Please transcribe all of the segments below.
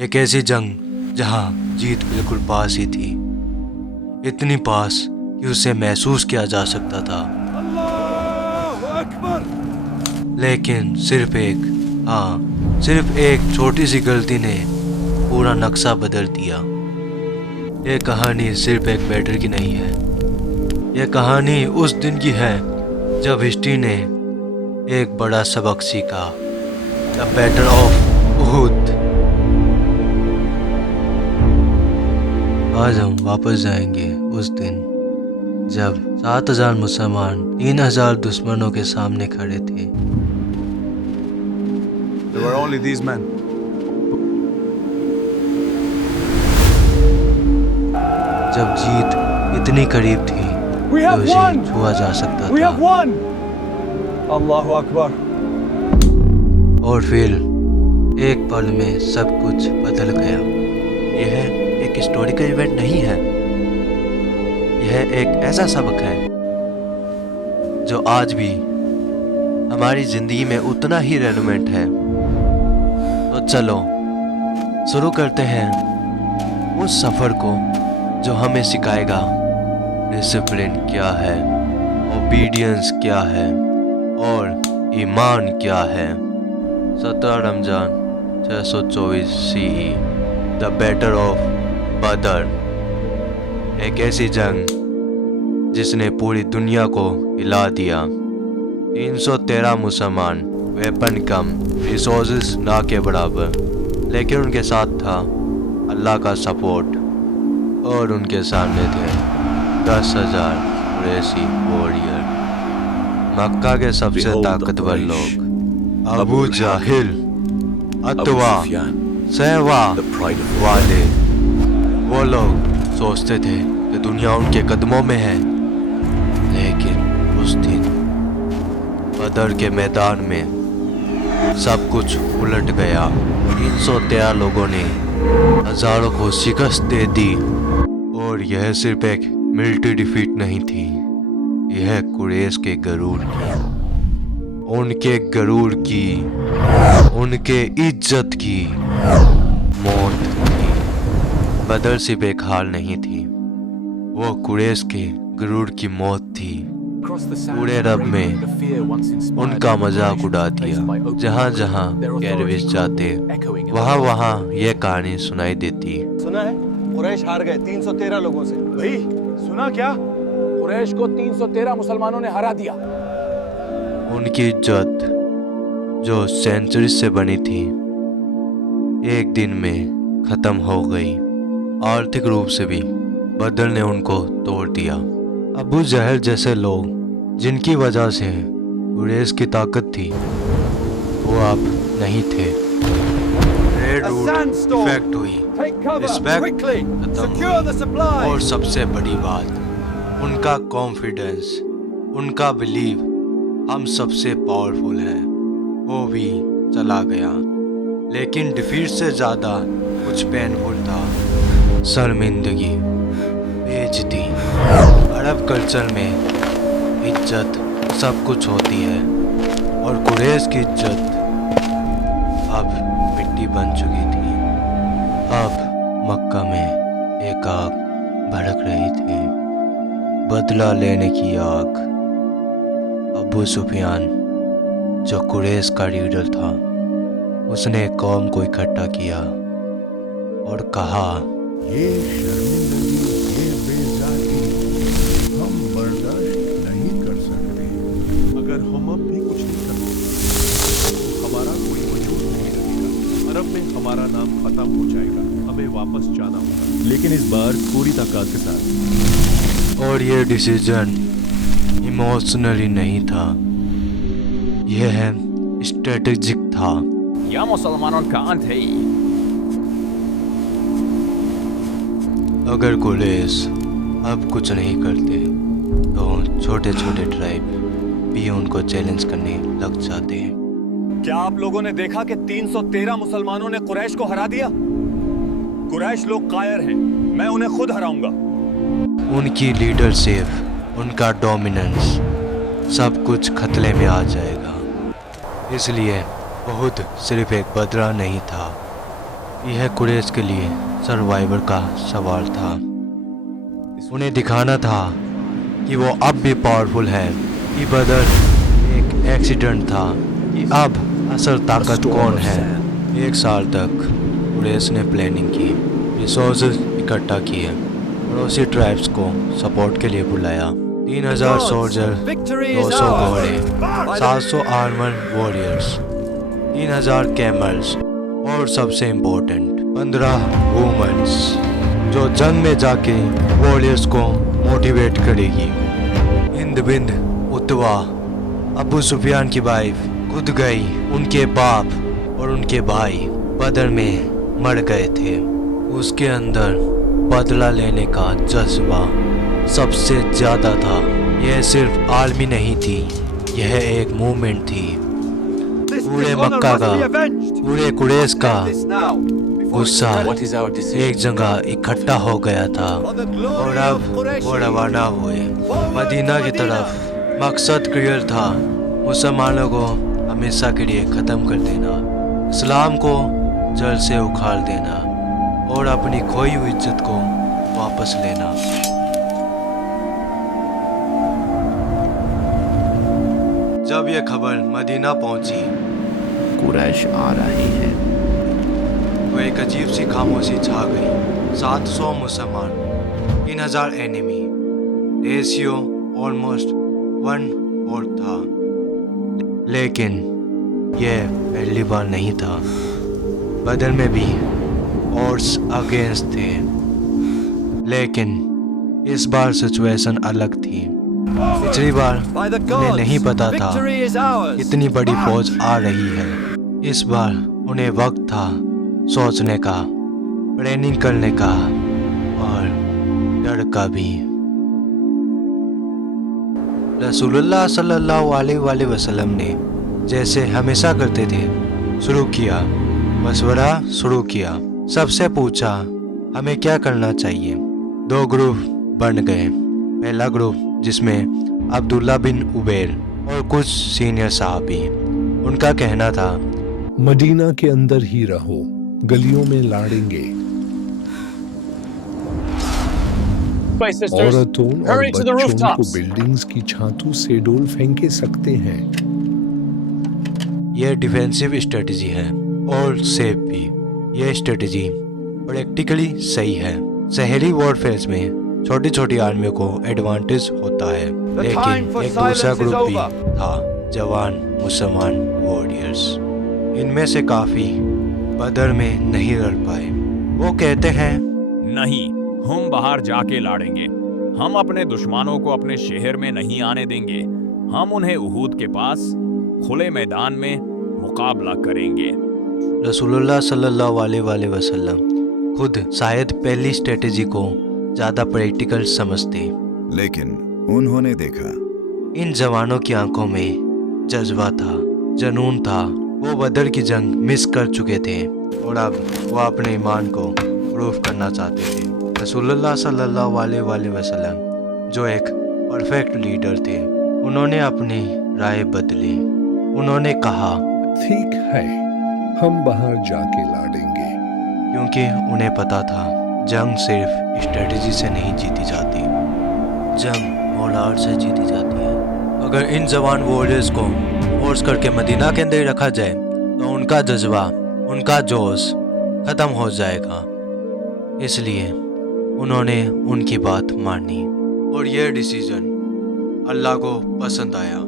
एक ऐसी जंग जहां जीत बिल्कुल पास ही थी, इतनी पास कि उसे महसूस किया जा सकता था। अल्लाहु अकबर। लेकिन सिर्फ एक छोटी सी गलती ने पूरा नक्शा बदल दिया। ये कहानी सिर्फ एक बैटल की नहीं है, यह कहानी उस दिन की है जब हिस्ट्री ने एक बड़ा सबक सीखा, द बैटल ऑफ उहुद। आज हम वापस जाएंगे उस दिन जब 7,000 मुसलमान 3,000 दुश्मनों के सामने खड़े थे। There were only these men. जब जीत इतनी करीब थी We कि have उसे won! छुआ जा सकता We have था। won! Allahu Akbar. और फिर एक पल में सब कुछ बदल गया। यह एक हिस्टोरिकल इवेंट नहीं है, यह एक ऐसा सबक है जो आज भी हमारी जिंदगी में उतना ही रेलेवेंट है। तो चलो शुरू करते हैं उस सफर को जो हमें सिखाएगा डिसिप्लिन क्या है, ओबीडियंस क्या है और ईमान क्या है। 17 Ramzan 624 CE, the battle of बदर, एक ऐसी जंग जिसने पूरी दुनिया को हिला दिया। 313 मुसलमान, वेपन कम, रिसोर्सेज ना के बराबर, लेकिन उनके साथ था अल्लाह का सपोर्ट और उनके सामने थे 10,000 कुरैशी वॉरियर, मक्का के सबसे ताकतवर लोग, अबू जाहिल, अतवा, सहवा वाले। वो लोग सोचते थे कि दुनिया उनके कदमों में है, लेकिन उस दिन बदर के मैदान में सब कुछ उलट गया। 313 लोगों ने हजारों को शिकस्त दे दी और यह सिर्फ एक मिलिट्री डिफीट नहीं थी, यह कुरैश के गरूर की, उनके गरूर की, उनके इज्जत की मौत थी। बदर सिर्फ एक हार नहीं थी, वो कुरैश के गरूर की मौत थी। पूरे अरब में उनका मजाक उड़ा दिया। जहाँ जहाँ कैरविस जाते वहाँ वहाँ यह कहानी सुनाई देती। सुना है कुरैश हार गए 313 लोगों से। भाई सुना क्या? कुरैश को 313 मुसलमानों ने हरा दिया। उनकी इज्जत जो सेंचुरी से बनी थी एक दिन में खत्म हो गई। आर्थिक रूप से भी बदर ने उनको तोड़ दिया। अबू जहल जैसे लोग जिनकी वजह से कुरैश की ताकत थी वो अब नहीं थे। रेड रूट इफेक्ट हुई, रिस्पेक्ट खत्म हुई और सबसे बड़ी बात उनका कॉन्फिडेंस, उनका बिलीव हम सबसे पावरफुल हैं, वो भी चला गया। लेकिन डिफीट से ज़्यादा कुछ पेनफुल था, शर्मिंदगी, बेइज्जती। अरब कल्चर में इज्जत सब कुछ होती है और कुरैश की इज्जत अब मिट्टी बन चुकी थी। अब मक्का में एक आग भड़क रही थी, बदला लेने की आग। अबू सुफियान जो कुरैश का लीडर था उसने कौम को इकट्ठा किया और कहा, ये शर्मिंदगी, ये बेइज्जती हम बर्दाश्त नहीं कर सकते। अगर हम अब भी कुछ नहीं करते तो हमारा कोई वजूद नहीं रहेगा। अरब में हमारा नाम खत्म हो जाएगा, हमें वापस जाना होगा, लेकिन इस बार पूरी ताकत के साथ। और ये डिसीजन इमोशनली नहीं था, यह स्ट्रेटेजिक था। या मुसलमानों का अंत है। अगर कुरैश अब कुछ नहीं करते तो छोटे छोटे ट्राइब भी उनको चैलेंज करने लग जाते हैं। क्या आप लोगों ने देखा कि 313 मुसलमानों ने कुरैश को हरा दिया? कुरैश लोग कायर हैं, मैं उन्हें खुद हराऊंगा। उनकी लीडरशिप, उनका डोमिनेंस, सब कुछ खतरे में आ जाएगा। इसलिए उहुद सिर्फ एक बदला नहीं था, यह कुरैश के लिए सर्वाइवर का सवाल था। उन्हें दिखाना था कि वो अब भी पावरफुल है, कि बदर एक एक्सीडेंट था, कि अब असल ताकत कौन है। 1 साल तक कुरैश ने प्लानिंग की, रिसोर्सेज इकट्ठा किए, पड़ोसी ट्राइब्स को सपोर्ट के लिए बुलाया। 3000 सोल्जर, 200 घोड़े, 700 आर्मर वॉरियर्स, 3000 कैमल्स और सबसे इम्पोर्टेंट 15 वुमेन्स जो जंग में जाके वॉरियर्स को मोटिवेट करेगी। हिंद बिंद उतवा, अबू सुफियान की वाइफ खुद गई, उनके बाप और उनके भाई बदर में मर गए थे। उसके अंदर बदला लेने का जज्बा सबसे ज्यादा था। यह सिर्फ आर्मी नहीं थी, यह एक मूवमेंट थी। पूरे मक्का का, पूरे कुरैश का गुस्सा एक जगह इकट्ठा हो गया था और अब वो रवाना हुए मदीना की तरफ। मकसद क्लियर था, मुसलमानों को हमेशा के लिए ख़त्म कर देना, इस्लाम को जड़ से उखाड़ देना और अपनी खोई हुई इज्जत को वापस लेना। जब यह खबर मदीना पहुंची, कुरैश आ रही है, वो एक अजीब सी खामोशी छा गई। 700 मुसलमान, 3000 एनिमी, रेशियो ऑलमोस्ट 1/4 था। लेकिन यह पहली बार नहीं था, बदर में भी ऑड्स अगेंस्ट थे, लेकिन इस बार सिचुएशन अलग थी। पिछली बार उन्हें नहीं पता था इतनी बड़ी फौज आ रही है। इस बार उन्हें वक्त था सोचने का, प्लानिंग करने का और डर का भी। रसूलुल्लाह सल्लल्लाहु अलैहि वसल्लम ने जैसे हमेशा करते थे शुरू किया, मशवरा शुरू किया। सबसे पूछा हमें क्या करना चाहिए। 2 ग्रुप बन गए। पहला ग्रुप जिसमें अब्दुल्ला बिन उबैर और कुछ सीनियर साहबी। उनका कहना था मदीना के अंदर ही रहो, गलियों में लड़ेंगे। औरतों और बच्चों को बिल्डिंग्स की छतों से डोल फेंके सकते हैं। यह डिफेंसिव स्ट्रेटजी है और सेफ भी। यह स्ट्रेटजी प्रैक्टिकली सही है। शहरी वॉरफेयर में छोटी छोटी आर्मियों को एडवांटेज होता है, लेकिन एक दूसरा ग्रुप भी था, जवान मुसलमान वॉरियर्स। इनमें से काफी बदर में नहीं लड़ पाए। वो कहते हैं नहीं, हम बाहर जाके लड़ेंगे। हम अपने दुश्मनों को अपने शहर में नहीं आने देंगे। हम उन्हें उहूद के पास खुले मैदान में मुकाबला करेंगे। रसूलुल्लाह सल्लल्लाहु अलैहि वसल्लम खुद शायद पहली स्ट्रेटेजी को ज्यादा प्रैक्टिकल समझते, लेकिन उन्होंने देखा इन जवानों की आंखों में जज्बा था, जुनून था। वो बदर की जंग मिस कर चुके थे और अब वो अपने ईमान को प्रूफ करना चाहते थे। रसूलुल्लाह सल्लल्लाहु अलैहि वसल्लम जो एक परफेक्ट लीडर थे, उन्होंने अपनी राय बदली। उन्होंने कहा ठीक है, हम बाहर जाके लड़ेंगे। क्योंकि उन्हें पता था जंग सिर्फ स्ट्रेटजी से नहीं जीती जाती, जंग औलाद से जीती जाती है। अगर इन जवान वॉरियर्स को फोर्स करके मदीना के अंदर ही रखा जाए तो उनका जज्बा, उनका जोश खत्म हो जाएगा। इसलिए उन्होंने उनकी बात मानी और यह डिसीजन अल्लाह को पसंद आया,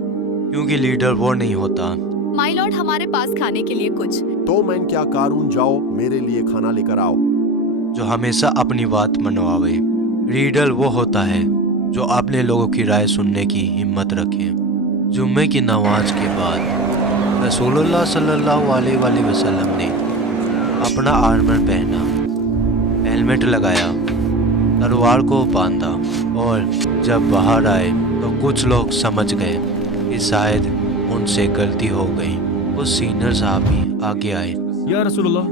क्योंकि लीडर वो नहीं होता। माय लॉर्ड, हमारे पास खाने के लिए कुछ। तो मैं क्या कारून, जाओ मेरे लिए खाना लेकर आओ। जो हमेशा अपनी बात मनवावे। लीडर वो होता है जो अपने लोगों की राय सुनने की हिम्मत रखे। जुम्मे की नमाज के बाद रसूलुल्लाह सल्लल्लाहु अलैहि वसल्लम ने अपना आर्मर पहना, हेलमेट लगाया, तलवार को बांधा और जब बाहर आए तो कुछ लोग समझ गए कि शायद उनसे गलती हो गई। कुछ सीनियर साहब भी आगे आए। या रसूलुल्लाह,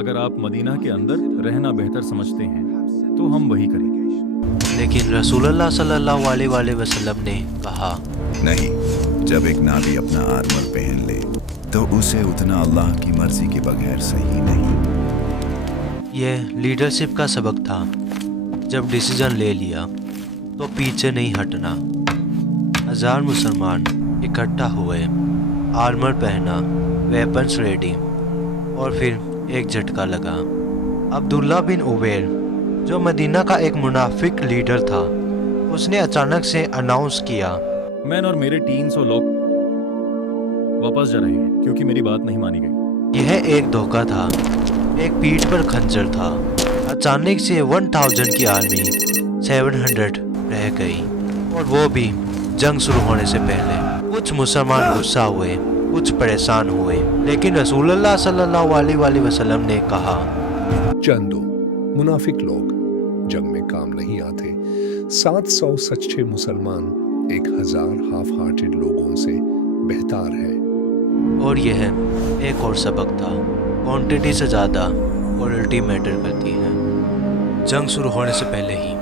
अगर आप मदीना के अंदर रहना बेहतर समझते हैं तो हम वही करेंगे। लेकिन रसूलुल्लाह सल्लल्लाहु अलैहि वसल्लम ने कहा नहीं, जब एक नाबी अपना आर्मर पहन ले तो उसे उतना अल्लाह की मर्जी के बगैर सही नहीं। यह लीडरशिप का सबक था। जब डिसीजन ले लिया तो पीछे नहीं हटना। 1000 मुसलमान इकट्ठा हुए, आर्मर पहना, वेपन्स रेडी, और फिर एक झटका लगा। अब्दुल्ला बिन उबैर, जो मदीना का एक मुनाफिक लीडर था, उसने अचानक से अनाउंस किया, मैं और मेरे 300 लोग वापस जा रहे हैं क्योंकि मेरी बात नहीं मानी गई। यह एक धोखा था, एक पीठ पर खंजर था। अचानक से 1000 की आर्मी 700 रह गई, और वो भी जंग शुरू होने से पहले। कुछ मुसलमान गुस्सा हुए, कुछ परेशान हुए, लेकिन रसूलुल्लाह सल्लल्लाहु अलैहि वसल्लम ने कहा, चंदो मुनाफिक लोग जंग में काम नहीं आते। 700 सच्चे मुसलमान 1000 हाफ हार्टेड लोगों से बेहतर है। और यह एक और सबक था, क्वांटिटी से ज़्यादा क्वालिटी मैटर करती है। जंग शुरू होने से पहले ही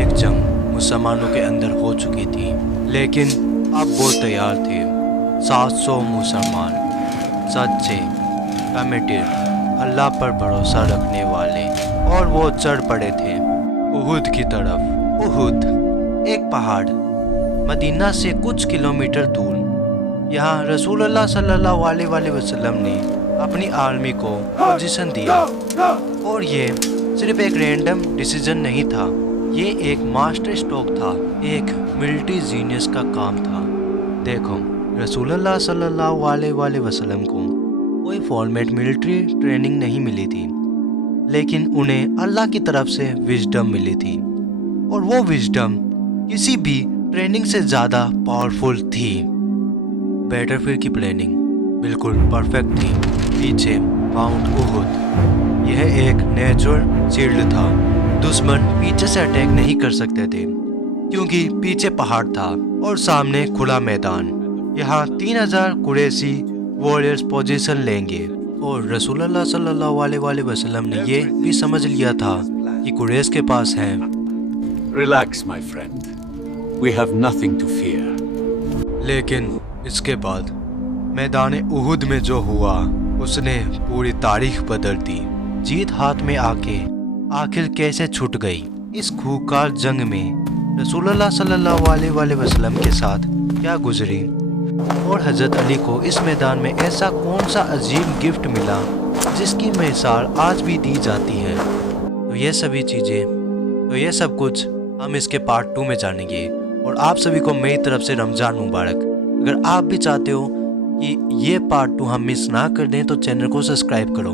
एक जंग मुसलमानों के अंदर हो चुकी थी, लेकिन अब वो तैयार थे। 700 मुसलमान सच्चे, कमिटेड, अल्लाह पर भरोसा रखने वाले, और वो चढ़ पड़े थे उहुद की तरफ। उहुद एक पहाड़ मदीना से कुछ किलोमीटर दूर। यहाँ रसूलुल्लाह सल्लल्लाहु अलैहि वसल्लम ने अपनी आर्मी को पोजीशन दिया, और ये सिर्फ एक रैंडम डिसीजन नहीं था, ये एक मास्टर स्ट्रोक था, एक मिलिट्री जीनियस का काम था। देखो, रसूलुल्लाह सल्लल्लाहु अलैहि वसल्लम को कोई फॉर्मेट मिलिट्री ट्रेनिंग नहीं मिली थी, लेकिन उन्हें अल्लाह की तरफ से विजडम मिली थी, और वो विजडम किसी भी ट्रेनिंग से ज़्यादा पावरफुल थी। बैटलफील्ड की प्लानिंग बिल्कुल परफेक्ट थी। पीछे माउंट उहुद, यह एक नेचुरल शील्ड था। दुश्मन पीछे से अटैक नहीं कर सकते थे क्योंकि पीछे पहाड़ था और सामने खुला मैदान। यहाँ 3000 कुरैशी वॉरियर्स पोजीशन लेंगे, और रसूलुल्लाह सल्लल्लाहु अलैहि वसल्लम ने ये भी समझ लिया था कि कुरैश के पास है। Relax, my friend. We have nothing to fear. लेकिन इसके बाद मैदान उहुद में जो हुआ उसने पूरी तारीख बदल दी। जीत हाथ में आके आखिर कैसे छूट गई। इस खूंखार जंग में रसूलुल्लाह सल्लल्लाहु अलैहि वसल्लम के साथ क्या गुजरी, और हज़रत अली को इस मैदान में ऐसा कौन सा अजीब गिफ्ट मिला जिसकी मिसाल आज भी दी जाती है। तो ये सब कुछ हम इसके पार्ट 2 में जानेंगे। और आप सभी को मेरी तरफ से रमज़ान मुबारक। अगर आप भी चाहते हो कि ये पार्ट 2 हम मिस ना कर दें तो चैनल को सब्सक्राइब करो।